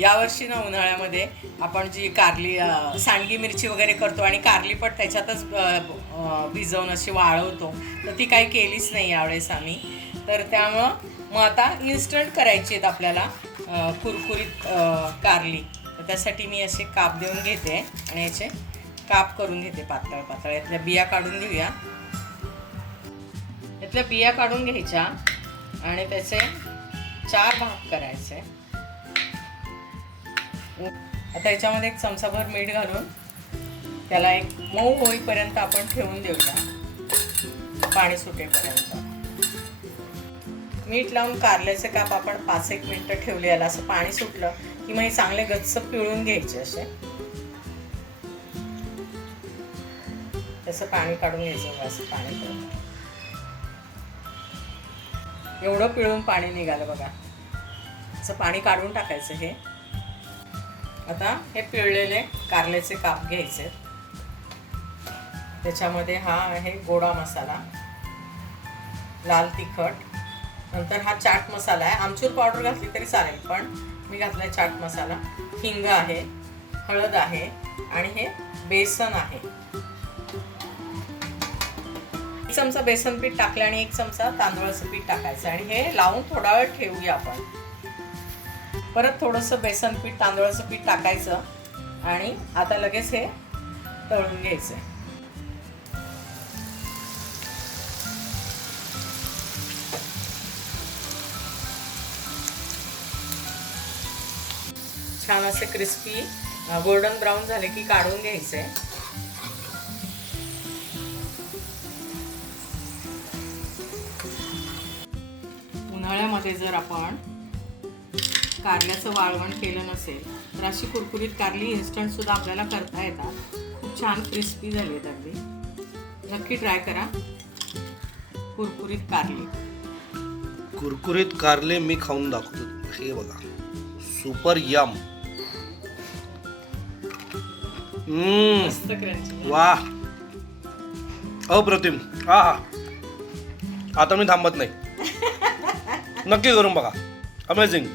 यावर्षी ना उन्हाळ्यामध्ये आपण जी कारली सांडगी मिरची वगैरे करतो आणि कारली पण त्याच्यातच भिजवून अशी वाळवतो, तर ती काही केलीच नाही यावेळेस आम्ही. तर त्यामुळं मग आता इन्स्टंट करायची आहेत आपल्याला कुरकुरीत कारली. तर त्यासाठी मी असे काप देऊन घेते आणि याचे काप करून घेते पातळ पातळ. यातल्या बिया काढून घेऊया. यातल्या बिया काढून घ्यायच्या आणि त्याचे 4 भाग करायचे. आता याच्यामध्ये 1 चमचाभर मीठ घालून त्याला एक मऊ होईपर्यंत आपण ठेवून देऊया, पाणी सुटेपर्यंत. मीठ लावून कारल्याचे काप आपण 5-1 मिनिटं ठेवले. याला असं पाणी सुटलं की मग हे चांगले गच्च पिळून घ्यायचे. असे त्याचं पाणी काढून घ्यायचं. असं पाणी काढून एवढं पिळून पाणी निघालं बघा. असं पाणी काढून टाकायचं. हे आता हे पिळलेले कारल्याचे काप घ्यायचे. त्याच्यामध्ये हा आहे गोडा मसाला, लाल तिखट, नंतर हा चाट मसाला आहे. आमचूर पावडर घातली तरी चालेल, पण मी घातलाय चाट मसाला. हिंग आहे, हळद आहे आणि हे बेसन आहे. 1 चमचा बेसन पीठ टाकलं आणि 1 चमचा तांदूळाचं पीठ टाकायचं आणि हे लावून थोडा वेळ ठेवूया आपण. परत थोडंसं बेसन पीठ तांदूळाचं पीठ टाकायचं आणि आता लगेच हे तळून घ्यायचं. छान असे क्रिस्पी गोल्डन ब्राऊन झाले की काढून घ्यायचे. उन्हाळ्यामध्ये जर आपण कारल्याचं वाळवण केलं नसेल तर अशी कुरकुरीत कारली इन्स्टंट सुद्धा आपल्याला करता येतात. खूप छान क्रिस्पी झाली आहेत अगदी. नक्की ट्राय करा कुरकुरीत कारली. कुरकुरीत कारले मी खाऊन दाखवतो. हे बघा, सुपर यम. मस्त क्रंची. वा, अप्रतिम. हा हा, आता मी थांबत नाही. नक्की करून बघा. अमेझिंग.